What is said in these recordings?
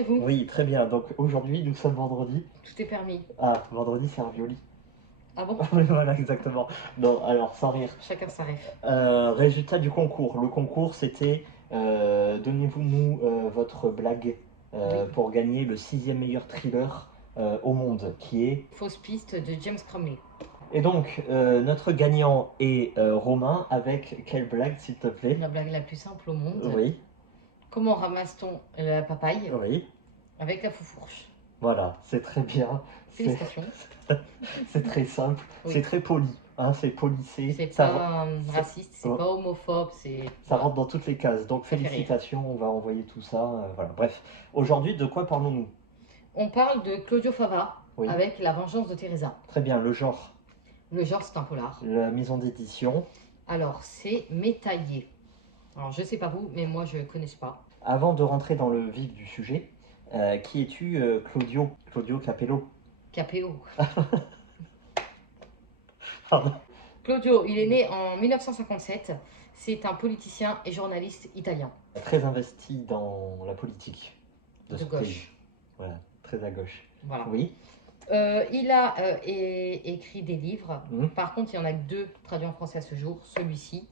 et vous? Oui, très bien. Donc aujourd'hui, nous sommes vendredi. Tout est permis. Ah, vendredi, c'est ravioli. Ah bon? Oui, voilà, exactement. Non, alors, sans rire. Chacun sa ref. Résultat du concours. Le concours, c'était donnez-vous-nous votre blague Oui. pour gagner le 6e meilleur thriller au monde, qui est... Fausse piste de James Cromley. Et donc, notre gagnant est Romain, avec quelle blague, s'il te plaît? La blague la plus simple au monde. Oui, Comment ramasse-t-on la papaye oui. avec la foufourche? Voilà, c'est très bien. C'est Félicitations. c'est très simple, Oui. c'est très poli, hein, c'est polissé. C'est Ça, pas c'est- raciste, c'est oh, pas homophobe, c'est... ça rentre dans toutes les cases. Donc Ça fait rire. félicitations, on va envoyer tout ça. Voilà. Bref, aujourd'hui, de quoi parlons-nous? On parle de Claudio Fava Oui. avec La vengeance de Teresa. Très bien, le genre, Le genre, c'est un polar. la maison d'édition. Alors, c'est Métaillé. Alors, je sais pas vous, mais moi, je connais pas. Avant de rentrer dans le vif du sujet, qui es-tu, Claudio? Claudio Capello. KPO. Pardon. Claudio, il est né en 1957. C'est un politicien et journaliste italien. Très investi dans la politique de De ce gauche. pays. Voilà, très à gauche. Voilà. Oui. Il a écrit des livres. Mhm. Par contre, il n'y en a que 2 traduits en français à ce jour. Celui-ci,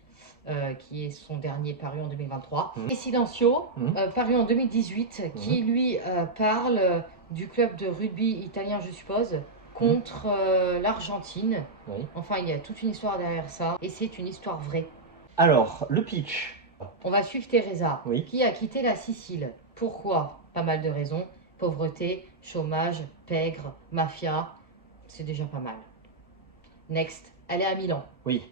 qui est son dernier paru en 2023. Mhm. Et Silencio, Mhm. paru en 2018, qui lui parle du club de rugby italien, je suppose, contre l'Argentine. Oui. Enfin, il y a toute une histoire derrière ça. Et c'est une histoire vraie. Alors, le pitch. On va suivre Teresa, Oui. qui a quitté la Sicile. Pourquoi? Pas mal de raisons. Pauvreté, chômage, pègre, mafia. C'est déjà pas mal. Next, elle est à Milan. Oui.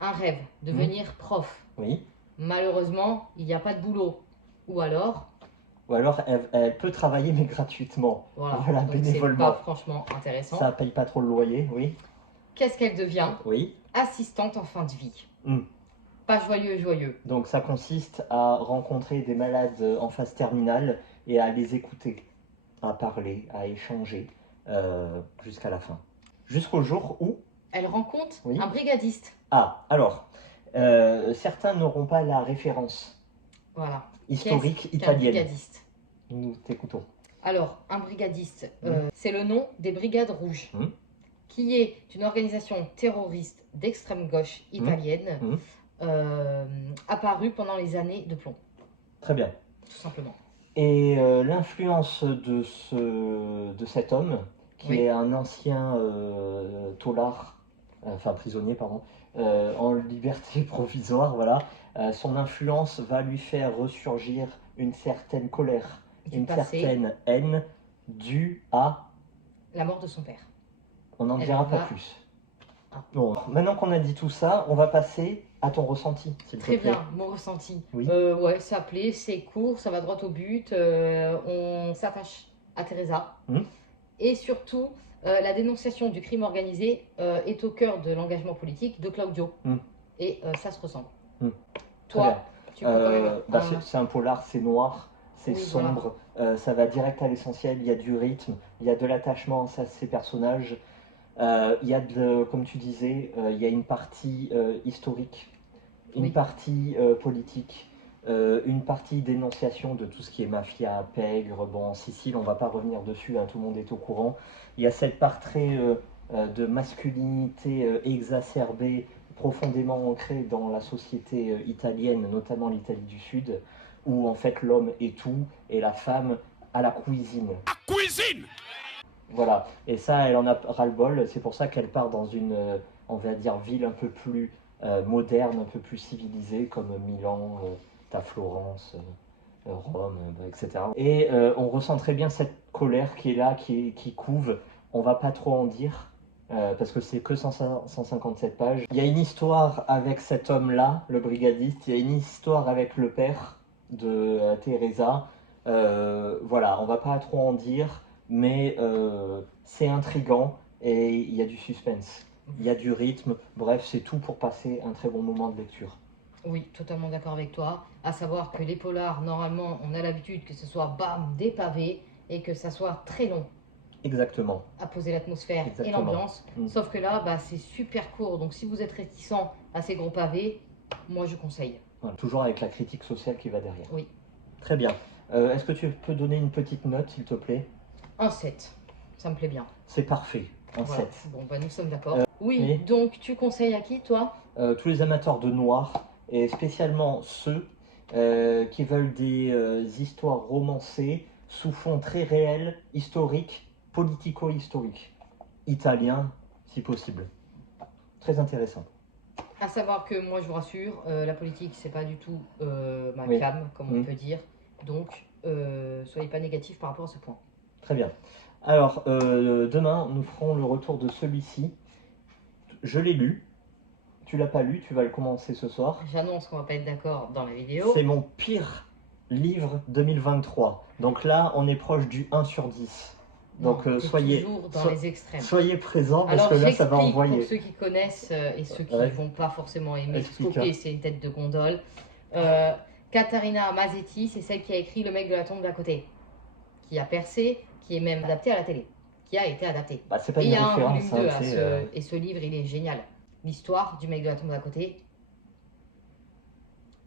Un rêve, devenir prof. Oui. Malheureusement, il n'y a pas de boulot. Ou alors, Ou alors, elle peut travailler, mais gratuitement. voilà, donc c'est bénévolement. pas franchement intéressant. Ça paye pas trop le loyer, oui. Qu'est-ce qu'elle devient? Oui. Assistante en fin de vie. Mm. Pas joyeux, joyeux. Donc, ça consiste à rencontrer des malades en phase terminale et à les écouter, à parler, à échanger jusqu'à la fin. Jusqu'au jour où... Elle rencontre Oui. un brigadiste. Ah, alors, certains n'auront pas la référence Voilà. historique Qu'est-ce qu'un italienne. brigadiste? Nous t'écoutons. Alors, un brigadiste, c'est le nom des Brigades Rouges, Mm. qui est une organisation terroriste d'extrême gauche italienne, apparue pendant les années de plomb, Très bien. tout simplement. Et l'influence de cet homme, qui Oui. est un ancien taulard, enfin prisonnier, pardon, en liberté provisoire, voilà, son influence va lui faire ressurgir une certaine colère, Du une passé. certaine haine due à... La mort de son père. On n'en Elle dira pas va- plus. Ah. Bon, maintenant qu'on a dit tout ça, on va passer à ton ressenti, s'il te Très plaît. bien, mon ressenti. Oui. Ouais, ça plaît, c'est court, ça va droit au but, on s'attache à Teresa. Et surtout, la dénonciation du crime organisé est au cœur de l'engagement politique de Claudio. Et ça se ressemble. Très Toi, bien. tu peux quand même... C'est un polar, c'est noir, c'est Oui, sombre, ça va direct à l'essentiel, il y a du rythme, il y a de l'attachement à ces personnages, il y a comme tu disais, il y a une partie historique, une Oui. partie politique, une partie dénonciation de tout ce qui est mafia, pègre. Bon, en Sicile, on va pas revenir dessus, hein, tout le monde est au courant. Il y a cette part très de masculinité exacerbée, profondément ancrée dans la société italienne, notamment l'Italie du Sud, où en fait l'homme est tout et la femme à la cuisine. Cuisine! Voilà, et ça, elle en a ras-le-bol, c'est pour ça qu'elle part dans une, on va dire, ville un peu plus moderne, un peu plus civilisée, comme Milan, t'as Florence, Rome, etc. Et on ressent très bien cette colère qui est là, qui couve, on va pas trop en dire, parce que c'est que 157 pages. Il y a une histoire avec cet homme-là, le brigadiste, il y a une histoire avec le père de Teresa, voilà, on va pas trop en dire, mais c'est intriguant et il y a du suspense, il y a du rythme, bref, c'est tout pour passer un très bon moment de lecture. Oui, totalement d'accord avec toi. À savoir que les polars, normalement, on a l'habitude que ce soit bam, des pavés et que ça soit très long Exactement. à poser l'atmosphère et Exactement. l'ambiance. Sauf que là, bah, c'est super court. Donc si vous êtes réticent à ces gros pavés, moi je conseille. Voilà, toujours avec la critique sociale qui va derrière. Oui. Très bien. Est-ce que tu peux donner une petite note, s'il te plaît? Un 7, ça me plaît bien. C'est parfait, un Voilà. 7. Bon, bah nous sommes d'accord. Oui, et donc tu conseilles à qui, toi? Tous les amateurs de noir, et spécialement ceux qui veulent des histoires romancées sous fond très réel, historique, politico-historique, italien si possible. Très intéressant. À savoir que moi, je vous rassure, la politique, c'est pas du tout ma Oui. came, comme on peut dire. Donc, soyez pas négatifs par rapport à ce point. Très bien. Alors, demain, nous ferons le retour de celui-ci. Je l'ai lu. Tu l'as pas lu, tu vas le commencer ce soir. J'annonce qu'on va pas être d'accord dans la vidéo. C'est mon pire livre 2023. Donc là, on est proche du 1 sur 10. Donc Non, soyez, toujours dans les extrêmes. soyez présents parce Alors, que là, ça va j'explique envoyer. pour ceux qui connaissent et ceux qui Ouais. vont pas forcément aimer. Explique, Ok, c'est une tête de gondole. Katharina Mazetti, c'est celle qui a écrit Le mec de la tombe d'à côté, qui a percé, qui est même adapté à la télé, qui a été adapté. Bah, c'est pas Et une il y a un référence. volume 2 hein, et ce livre, il est génial. L'histoire du mec de la tombe d'à côté.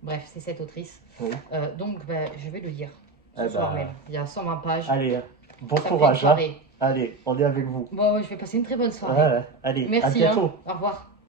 Bref, c'est cette autrice. Oui. Donc, bah, je vais le lire ce Eh soir bah, même. Il y a 120 pages. Allez, bon Ça me fait une courage. Hein. soirée. Allez, on est avec vous. Bon, je vais passer une très bonne soirée. Ouais, allez, à Merci, bientôt. Au revoir.